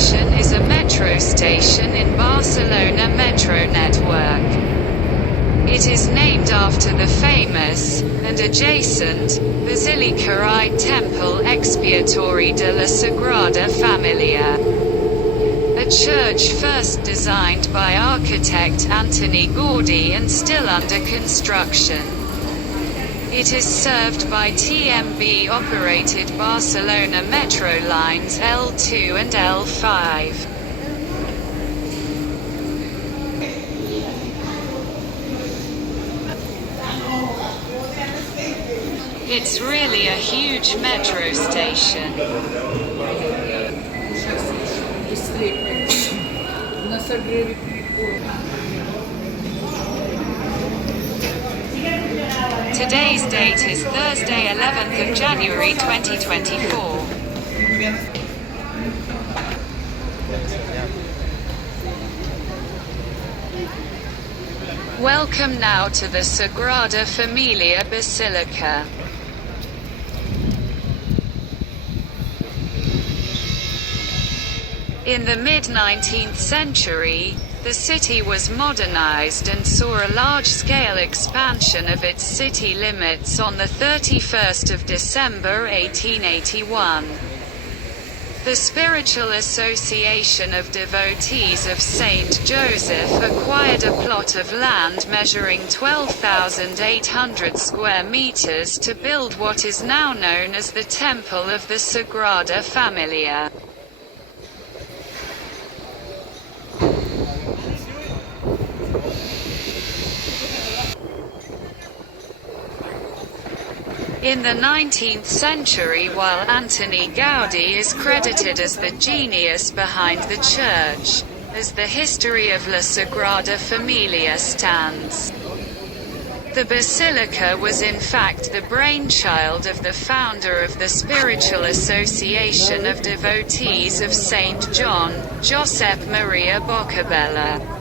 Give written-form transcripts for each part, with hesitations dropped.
Station is a metro station in Barcelona metro network. It is named after the famous, and adjacent, Basilica I Temple Expiatory de la Sagrada Familia. A church first designed by architect Antoni Gaudi and still under construction. It is served by TMB-operated Barcelona metro lines L2 and L5. It's really a huge metro station. Today's date is Thursday, 11th of January 2024. Welcome now to the Sagrada Familia Basilica. In the mid-19th century, the city was modernized and saw a large-scale expansion of its city limits on the 31st of December 1881. The Spiritual Association of Devotees of Saint Joseph acquired a plot of land measuring 12,800 square meters to build what is now known as the Temple of the Sagrada Familia. In the 19th century, while Antoni Gaudi is credited as the genius behind the church, as the history of La Sagrada Familia stands, the basilica was in fact the brainchild of the founder of the Spiritual Association of Devotees of Saint John, Josep Maria Boccabella.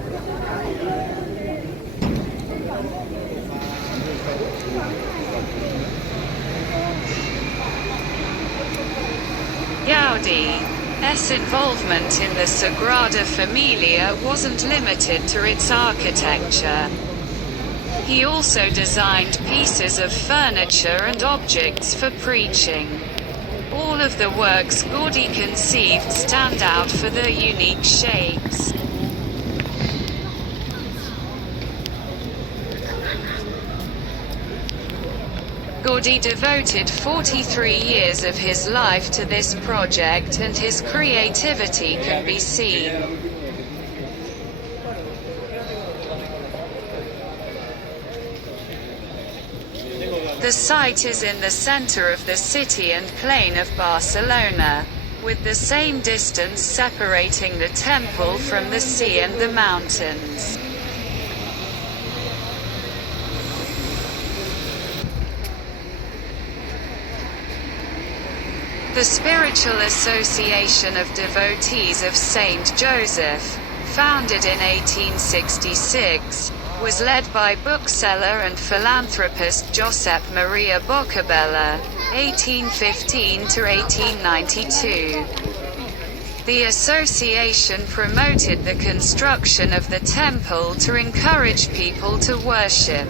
Gaudi's involvement in the Sagrada Familia wasn't limited to its architecture. He also designed pieces of furniture and objects for preaching. All of the works Gaudi conceived stand out for their unique shapes. Gaudi devoted 43 years of his life to this project, and his creativity can be seen. The site is in the center of the city and plain of Barcelona, with the same distance separating the temple from the sea and the mountains. The Spiritual Association of Devotees of Saint Joseph, founded in 1866, was led by bookseller and philanthropist Josep Maria Boccabella, 1815 to 1892. The association promoted the construction of the temple to encourage people to worship.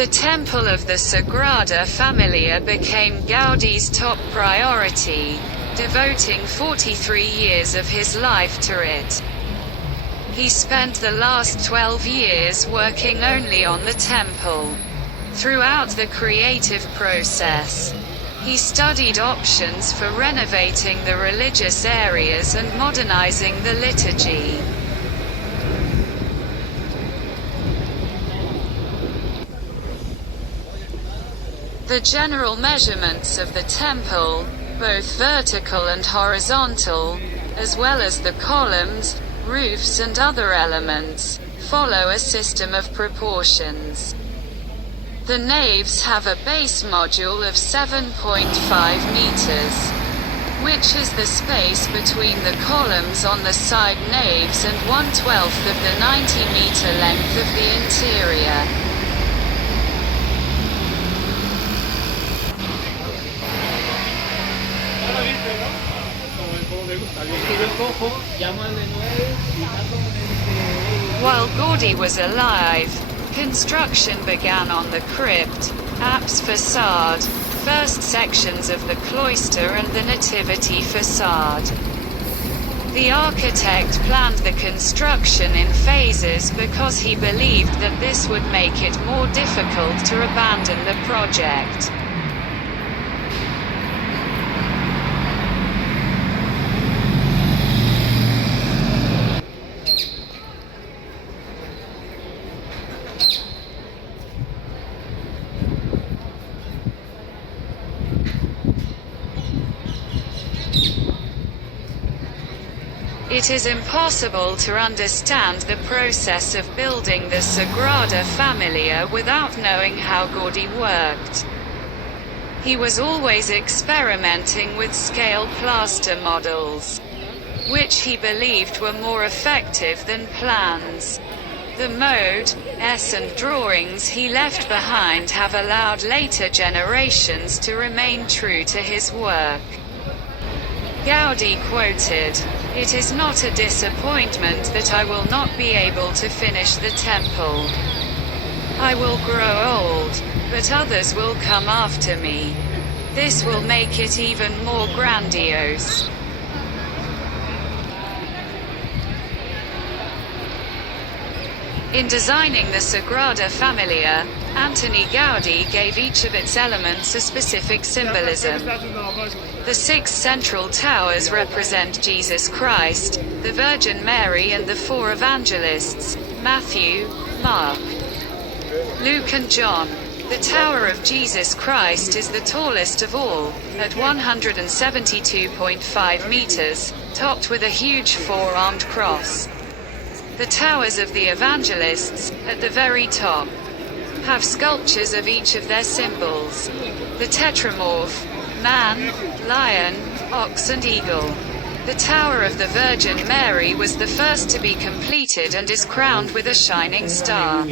The Temple of the Sagrada Familia became Gaudi's top priority, devoting 43 years of his life to it. He spent the last 12 years working only on the temple. Throughout the creative process, he studied options for renovating the religious areas and modernizing the liturgy. The general measurements of the temple, both vertical and horizontal, as well as the columns, roofs and other elements, follow a system of proportions. The naves have a base module of 7.5 meters. which is the space between the columns on the side naves and 1/12 of the 90-meter length of the interior. While Gaudi was alive, construction began on the crypt, apse facade, first sections of the cloister and the nativity facade. The architect planned the construction in phases because he believed that this would make it more difficult to abandon the project. It is impossible to understand the process of building the Sagrada Familia without knowing how Gaudi worked. He was always experimenting with scale plaster models, which he believed were more effective than plans. The modes and drawings he left behind have allowed later generations to remain true to his work. Gaudi quoted, "It is not a disappointment that I will not be able to finish the temple. I will grow old, but others will come after me. This will make it even more grandiose." In designing the Sagrada Familia, Antoni Gaudi gave each of its elements a specific symbolism. The 6 central towers represent Jesus Christ, the Virgin Mary and the 4 evangelists, Matthew, Mark, Luke and John. The Tower of Jesus Christ is the tallest of all, at 172.5 meters, topped with a huge 4-armed cross. The towers of the evangelists, at the very top, have sculptures of each of their symbols. The tetramorph, man, lion, ox and eagle. The Tower of the Virgin Mary was the first to be completed and is crowned with a shining star.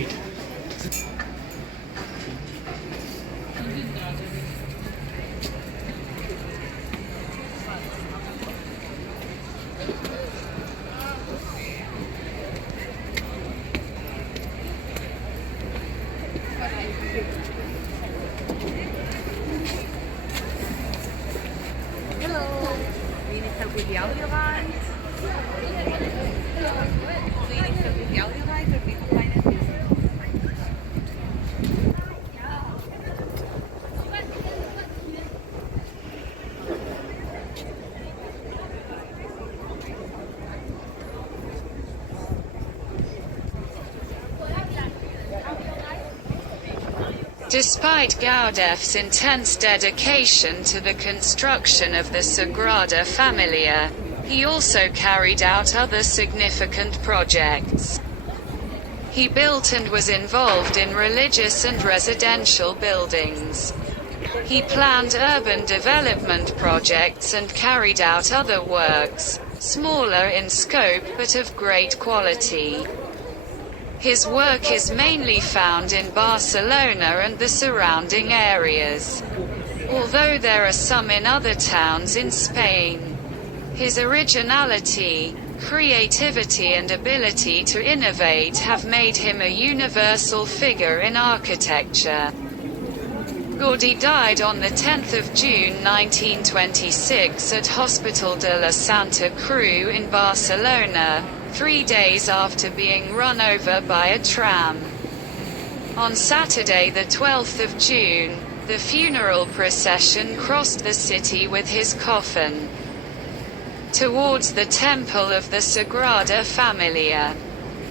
We need help with the audio lines. We need help with the audio lines or people find it. Despite Gaudi's intense dedication to the construction of the Sagrada Familia, he also carried out other significant projects. He built and was involved in religious and residential buildings. He planned urban development projects and carried out other works, smaller in scope but of great quality. His work is mainly found in Barcelona and the surrounding areas, although there are some in other towns in Spain. His originality, creativity and ability to innovate have made him a universal figure in architecture. Gaudi died on the 10th of June 1926 at Hospital de la Santa Creu in Barcelona, 3 days after being run over by a tram. On Saturday the 12th of June, the funeral procession crossed the city with his coffin towards the temple of the Sagrada Familia.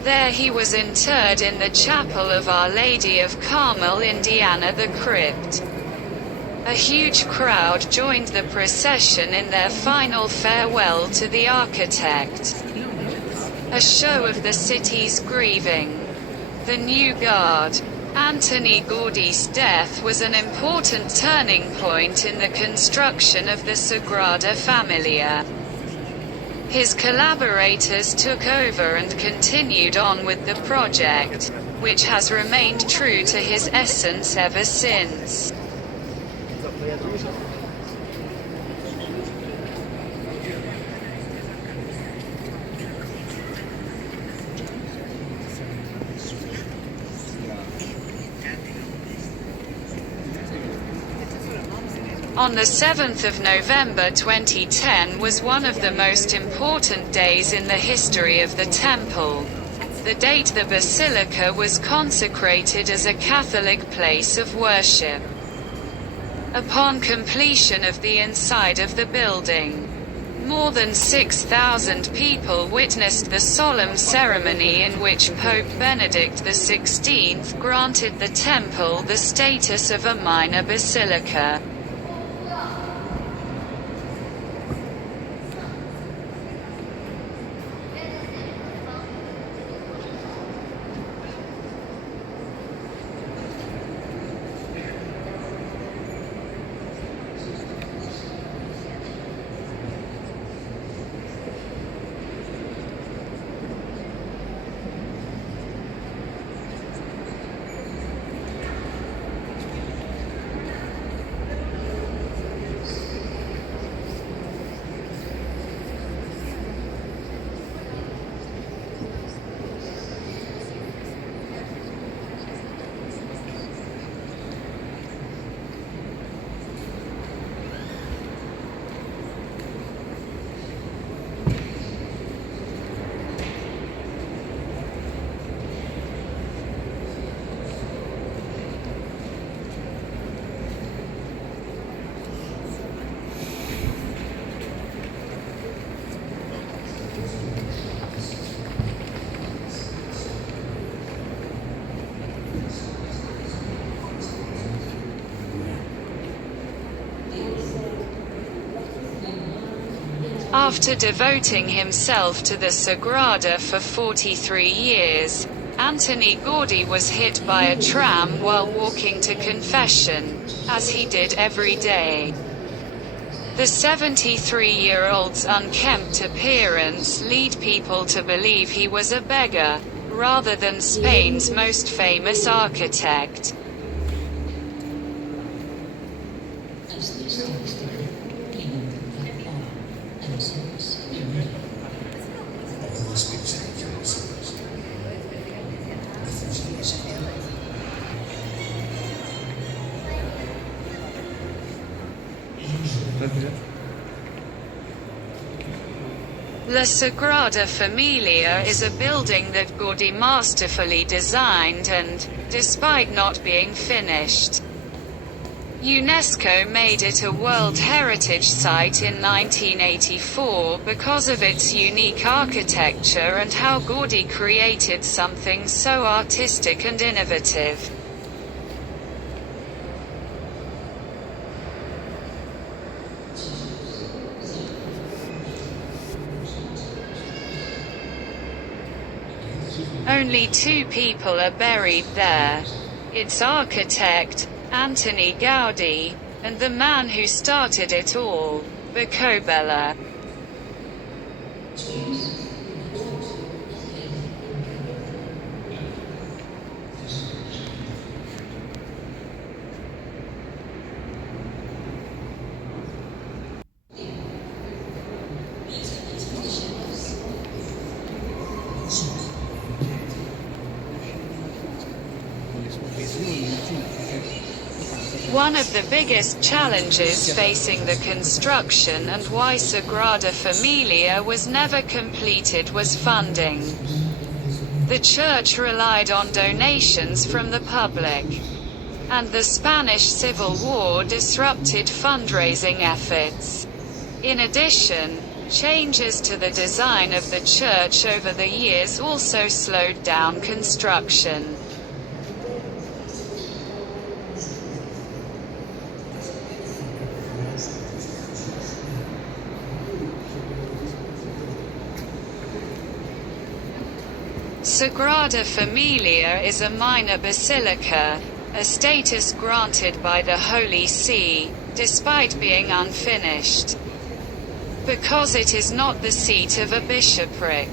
There he was interred in the chapel of Our Lady of Carmel, Indiana, the crypt. A huge crowd joined the procession in their final farewell to the architect, a show of the city's grieving. The new guard, Antoni Gaudi's death was an important turning point in the construction of the Sagrada Familia. His collaborators took over and continued on with the project, which has remained true to his essence ever since. On the 7th of November 2010 was one of the most important days in the history of the temple. The date the Basilica was consecrated as a Catholic place of worship. Upon completion of the inside of the building, more than 6,000 people witnessed the solemn ceremony in which Pope Benedict XVI granted the temple the status of a minor basilica. After devoting himself to the Sagrada for 43 years, Antoni Gaudi was hit by a tram while walking to confession, as he did every day. The 73-year-old's unkempt appearance led people to believe he was a beggar, rather than Spain's most famous architect. La Sagrada Familia is a building that Gaudi masterfully designed and, despite not being finished, UNESCO made it a World Heritage Site in 1984 because of its unique architecture and how Gaudi created something so artistic and innovative. Only 2 people are buried there. Its architect, Antoni Gaudi, and the man who started it all, Basilica. One of the biggest challenges facing the construction and why Sagrada Familia was never completed was funding. The church relied on donations from the public, and the Spanish Civil War disrupted fundraising efforts. In addition, changes to the design of the church over the years also slowed down construction. Sagrada Familia is a minor basilica, a status granted by the Holy See, despite being unfinished. Because it is not the seat of a bishopric.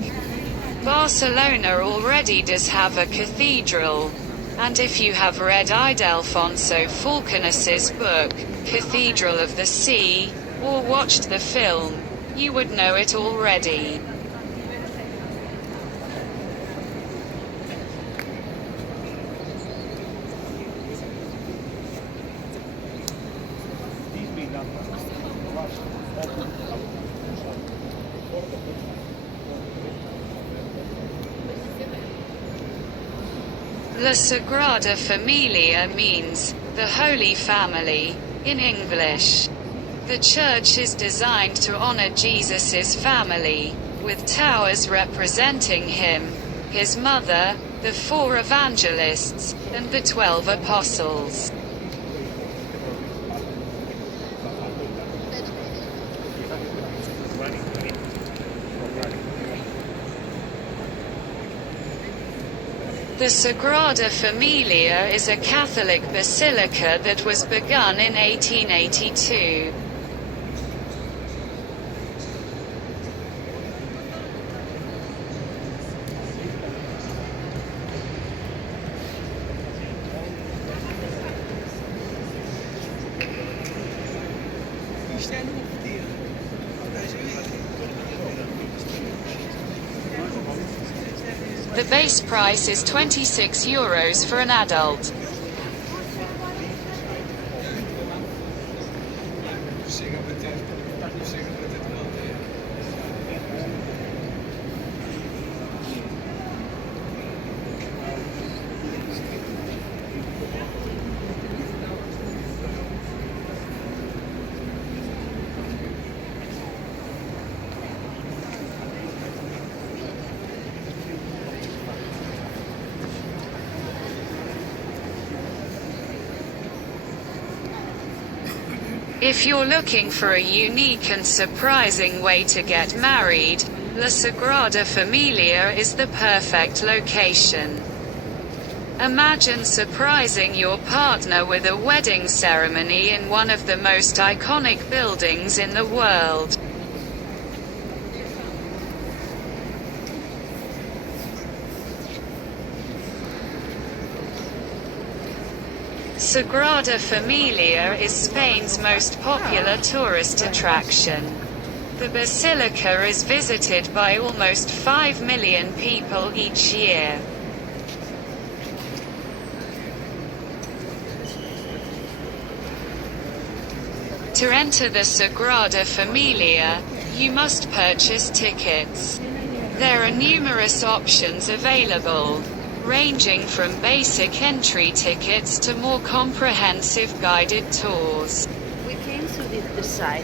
Barcelona already does have a cathedral. And if you have read Ildefonso Falcones's book, Cathedral of the Sea, or watched the film, you would know it already. La Sagrada Familia means, the Holy Family, in English. The church is designed to honor Jesus' family, with towers representing him, his mother, the 4 evangelists, and the 12 apostles. The Sagrada Familia is a Catholic basilica that was begun in 1882. The base price is €26 for an adult. If you're looking for a unique and surprising way to get married, La Sagrada Familia is the perfect location. Imagine surprising your partner with a wedding ceremony in one of the most iconic buildings in the world. Sagrada Familia is Spain's most popular tourist attraction. The basilica is visited by almost 5 million people each year. To enter the Sagrada Familia, you must purchase tickets. There are numerous options available, ranging from basic entry tickets to more comprehensive guided tours. We came to the side.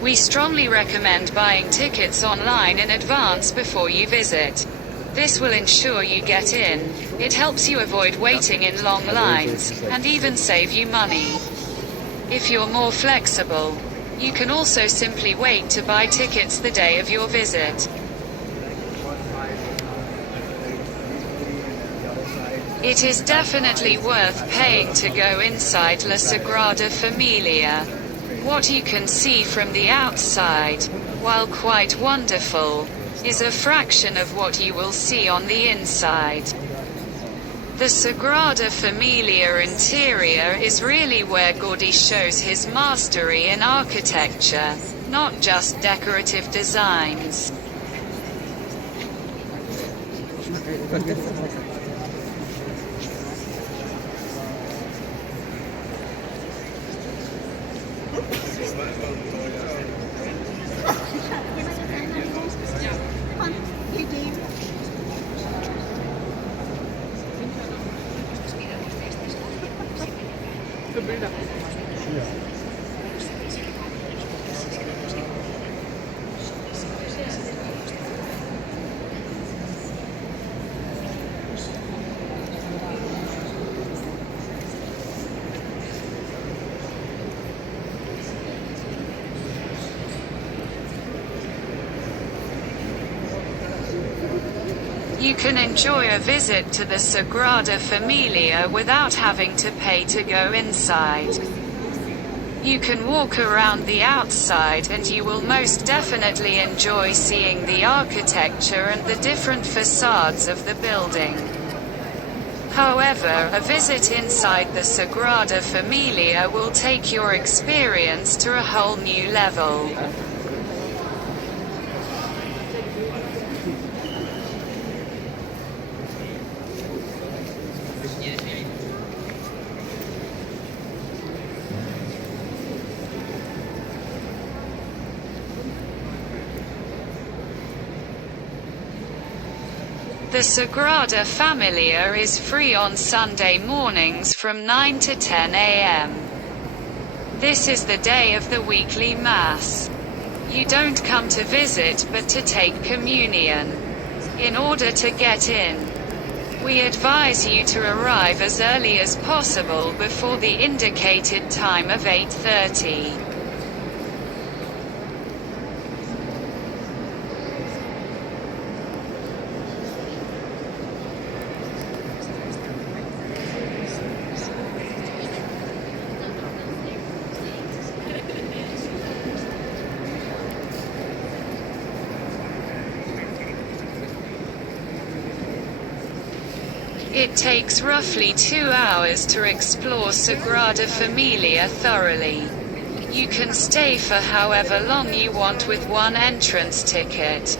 We strongly recommend buying tickets online in advance before you visit. This will ensure you get in, it helps you avoid waiting in long lines, and even save you money. If you're more flexible, you can also simply wait to buy tickets the day of your visit. It is definitely worth paying to go inside La Sagrada Familia. What you can see from the outside, while quite wonderful, is a fraction of what you will see on the inside. The Sagrada Familia interior is really where Gaudi shows his mastery in architecture, not just decorative designs. You can enjoy a visit to the Sagrada Familia without having to pay to go inside. You can walk around the outside and you will most definitely enjoy seeing the architecture and the different facades of the building. However, a visit inside the Sagrada Familia will take your experience to a whole new level. The Sagrada Familia is free on Sunday mornings from 9 to 10 a.m. This is the day of the weekly Mass. You don't come to visit but to take communion. In order to get in, we advise you to arrive as early as possible before the indicated time of 8:30. It takes roughly 2 hours to explore Sagrada Familia thoroughly. You can stay for however long you want with one entrance ticket.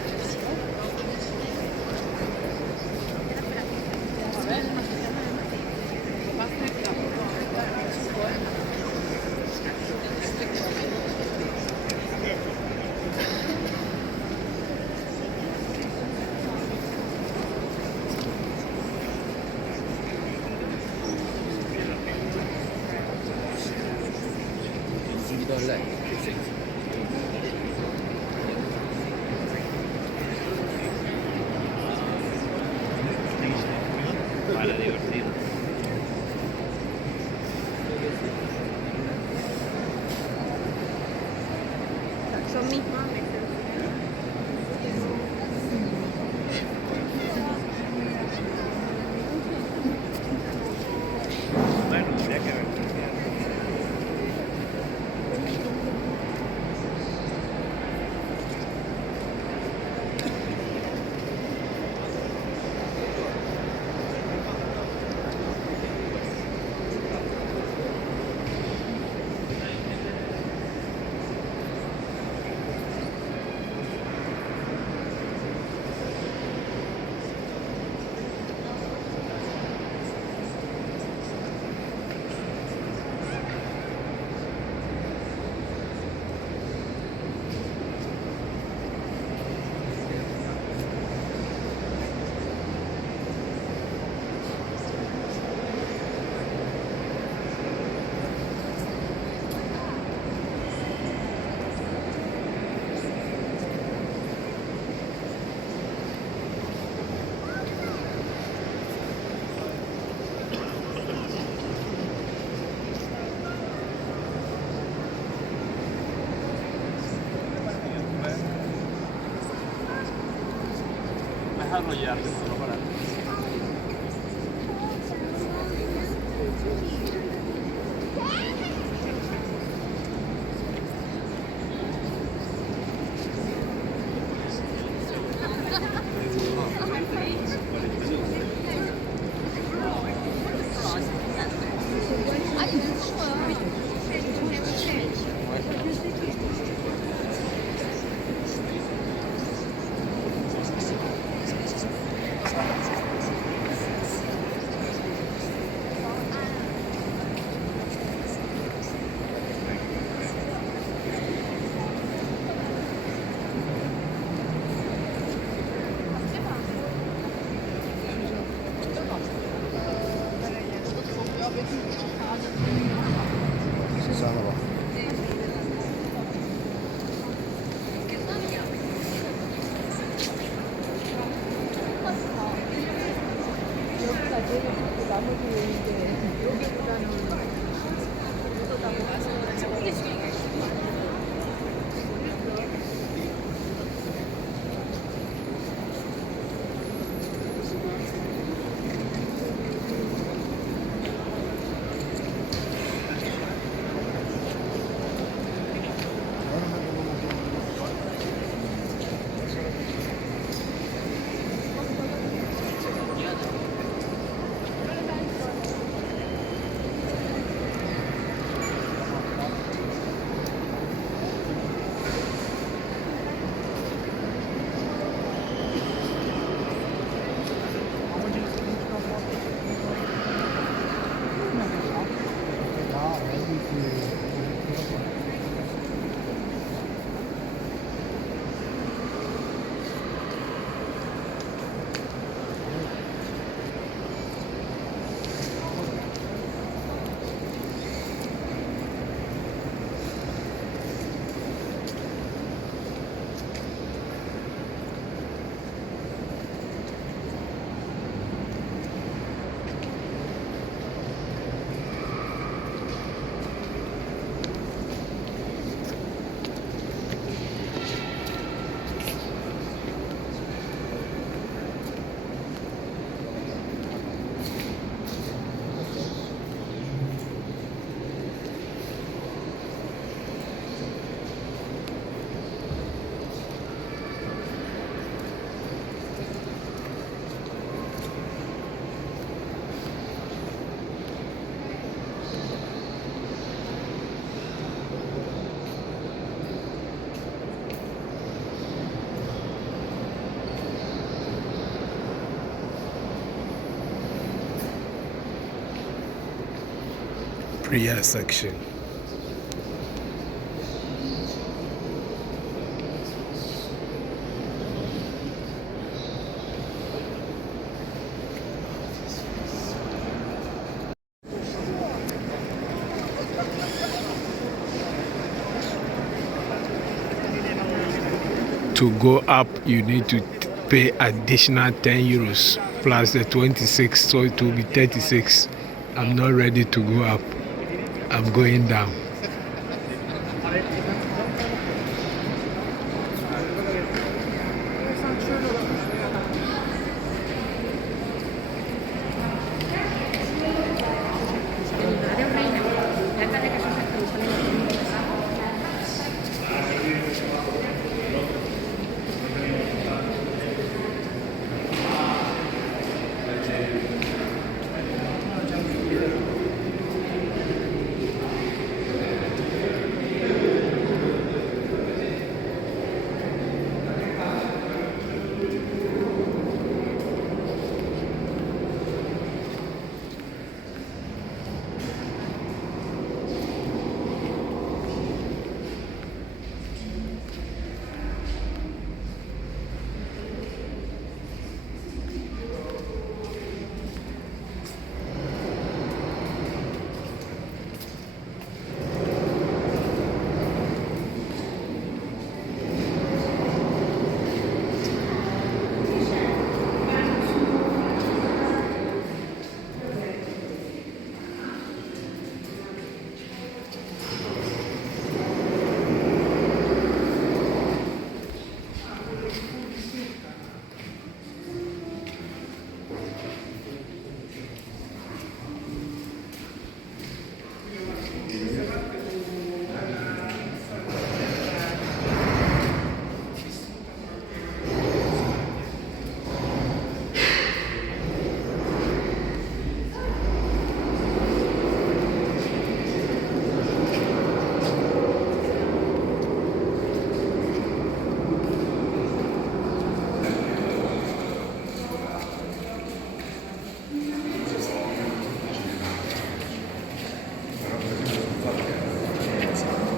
prayer section. To go up, you need to pay additional 10 euros plus the 26, so it will be 36. I'm not ready to go up. I'm going down.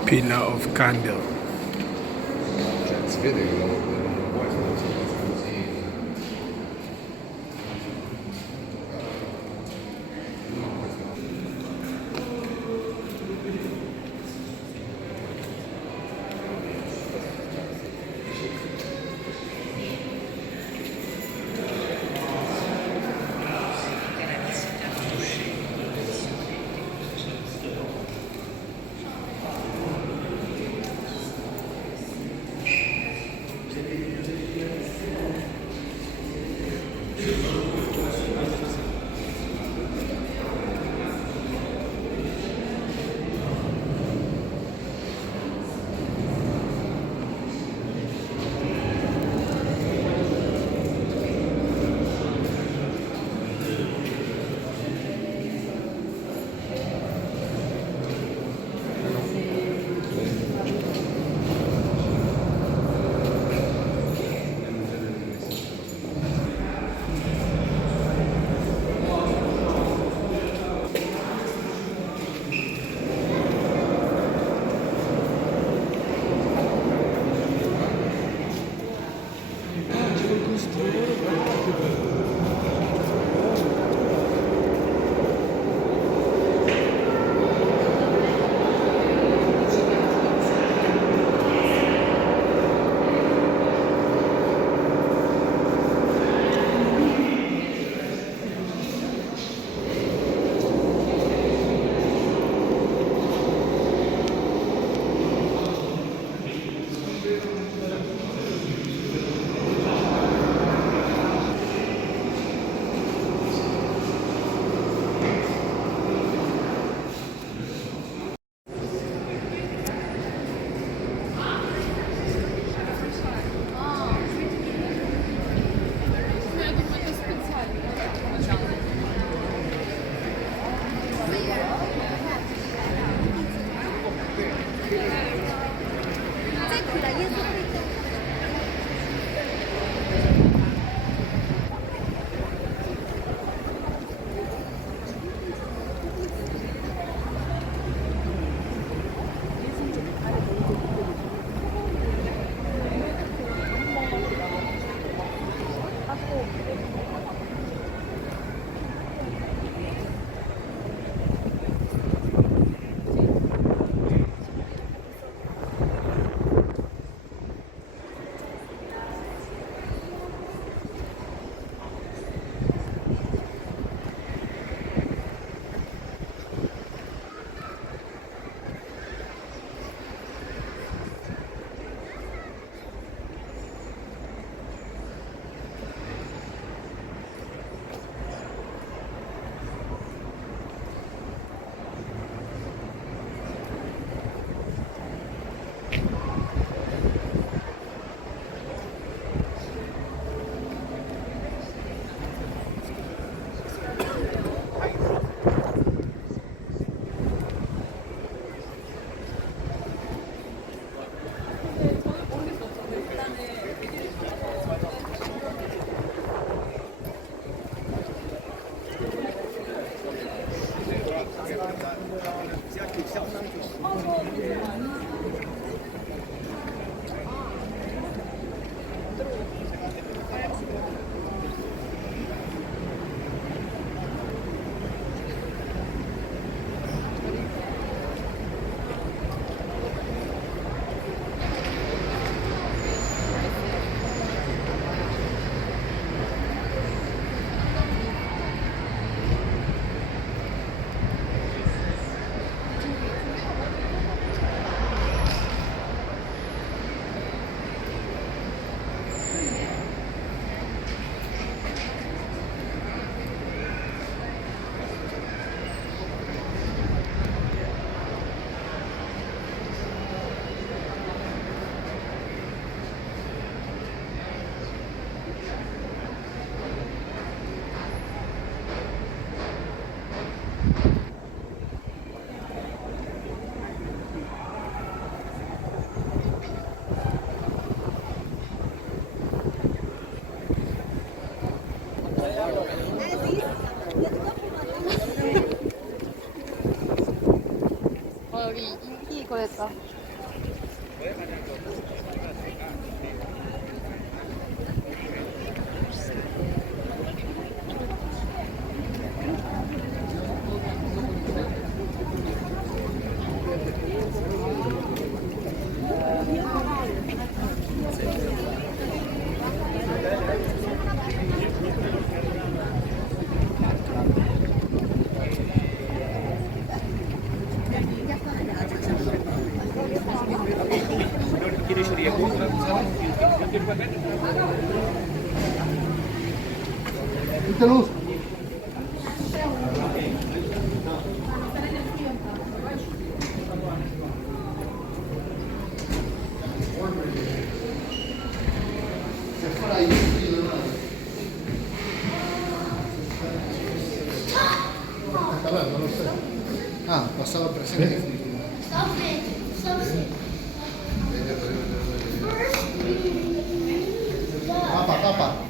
Pillar of candle. poeta. Ah, passava presente. Apa.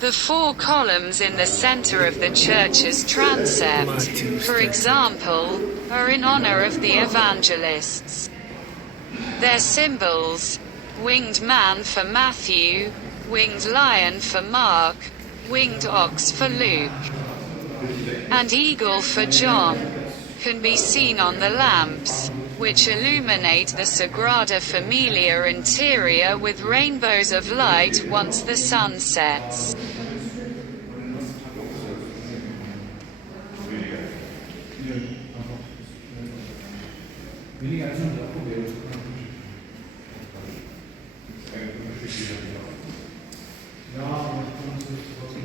The four columns in the center of the church's transept, for example, are in honor of the evangelists. Their symbols: winged man for Matthew, winged lion for Mark, winged ox for Luke, and eagle for John, can be seen on the lamps, which illuminate the Sagrada Familia interior with rainbows of light once the sun sets.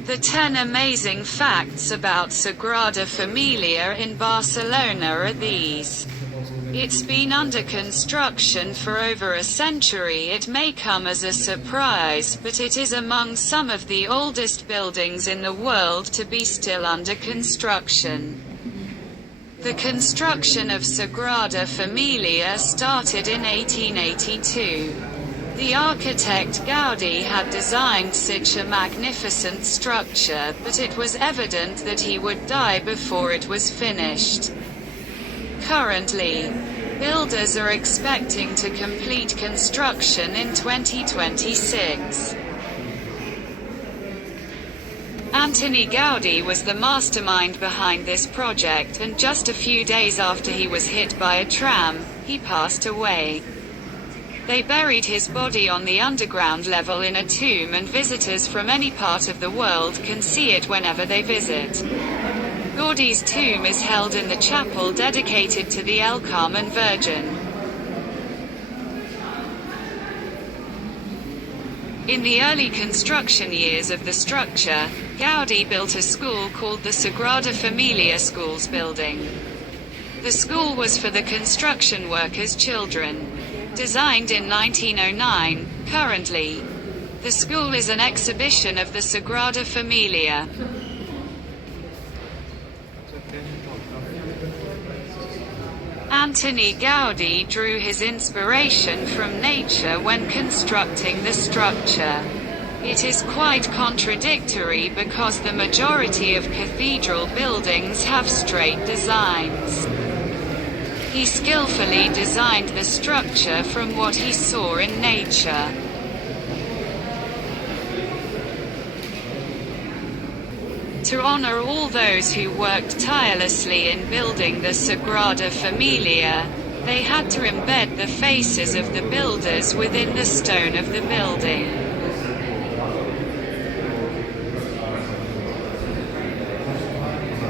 The 10 amazing facts about Sagrada Familia in Barcelona are these. It's been under construction for over a century. It may come as a surprise, but it is among some of the oldest buildings in the world to be still under construction. The construction of Sagrada Familia started in 1882. The architect Gaudi had designed such a magnificent structure, but it was evident that he would die before it was finished. Currently, builders are expecting to complete construction in 2026. Antoni Gaudi was the mastermind behind this project, and just a few days after he was hit by a tram, he passed away. They buried his body on the underground level in a tomb, and visitors from any part of the world can see it whenever they visit. Gaudi's tomb is held in the chapel dedicated to the El Carmen Virgin. In the early construction years of the structure, Gaudi built a school called the Sagrada Familia Schools building. The school was for the construction workers' children. Designed in 1909, currently, the school is an exhibition of the Sagrada Familia. Antoni Gaudi drew his inspiration from nature when constructing the structure. It is quite contradictory because the majority of cathedral buildings have straight designs. He skillfully designed the structure from what he saw in nature. To honor all those who worked tirelessly in building the Sagrada Familia, they had to embed the faces of the builders within the stone of the building.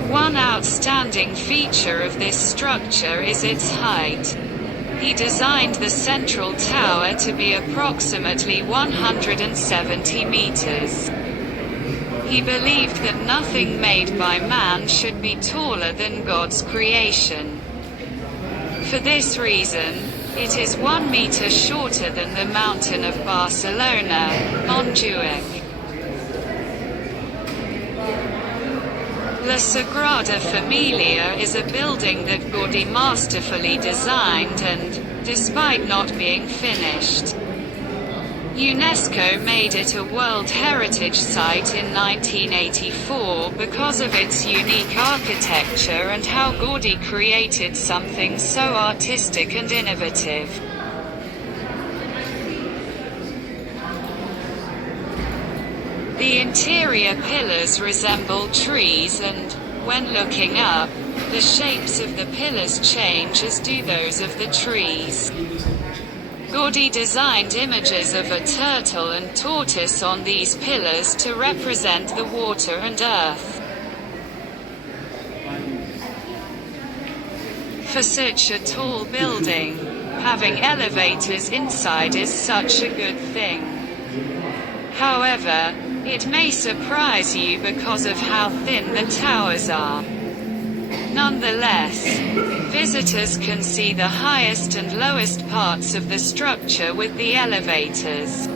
One outstanding feature of this structure is its height. He designed the central tower to be approximately 170 meters. He believed that nothing made by man should be taller than God's creation. For this reason, it is 1 meter shorter than the mountain of Barcelona, Montjuic. La Sagrada Familia is a building that Gaudi masterfully designed and, despite not being finished, UNESCO made it a World Heritage Site in 1984 because of its unique architecture and how Gaudi created something so artistic and innovative. The interior pillars resemble trees and, when looking up, the shapes of the pillars change as do those of the trees. Gaudi designed images of a turtle and tortoise on these pillars to represent the water and earth. For such a tall building, having elevators inside is such a good thing. However, it may surprise you because of how thin the towers are. Nonetheless, visitors can see the highest and lowest parts of the structure with the elevators.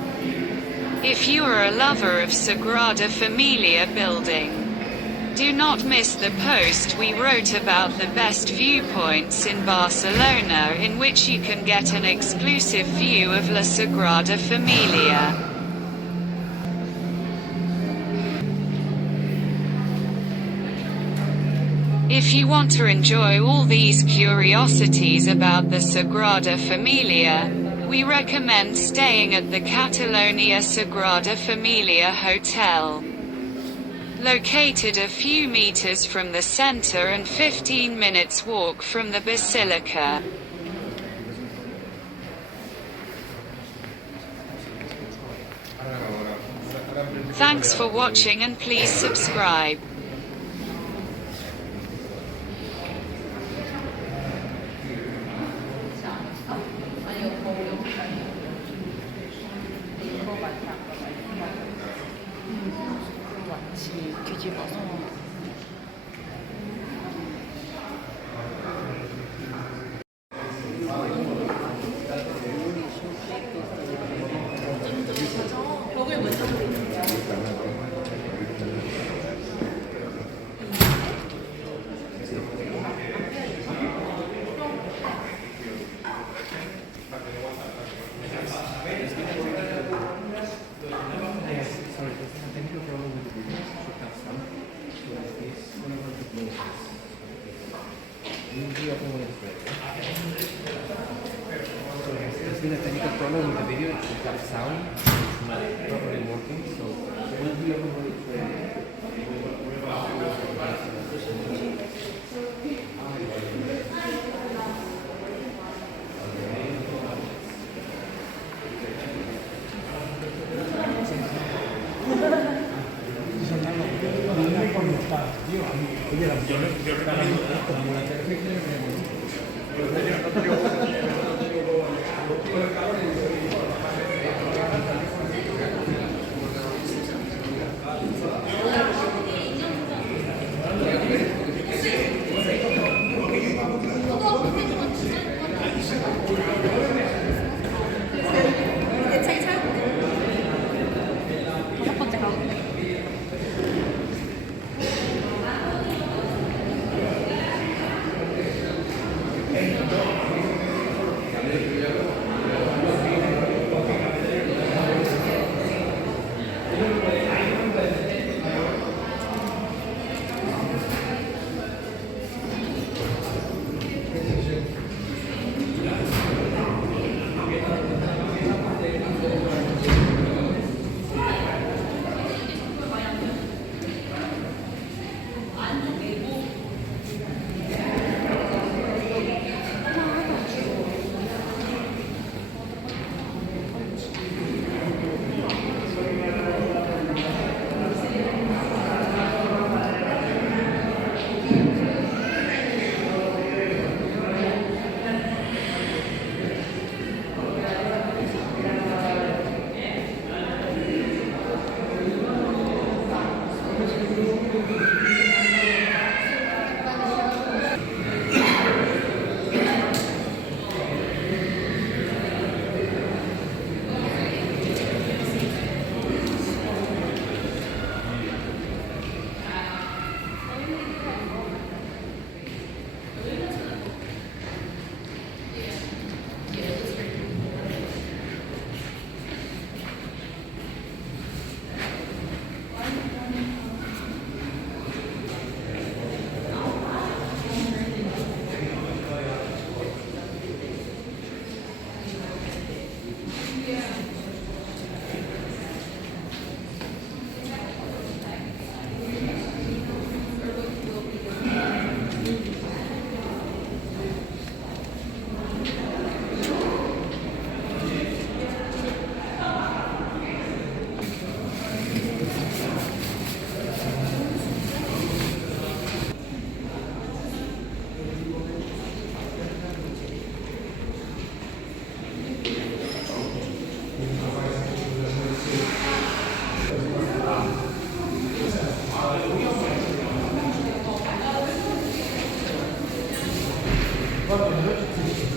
If you are a lover of Sagrada Familia building, do not miss the post we wrote about the best viewpoints in Barcelona, in which you can get an exclusive view of La Sagrada Familia. If you want to enjoy all these curiosities about the Sagrada Familia, we recommend staying at the Catalonia Sagrada Familia Hotel. Located a few meters from the center and 15 minutes walk from the Basilica. Thanks for watching and please subscribe. There's been a technical problem with the video, it's got sound, it's not properly working, so we'll be open when it's ready. 4 minuti.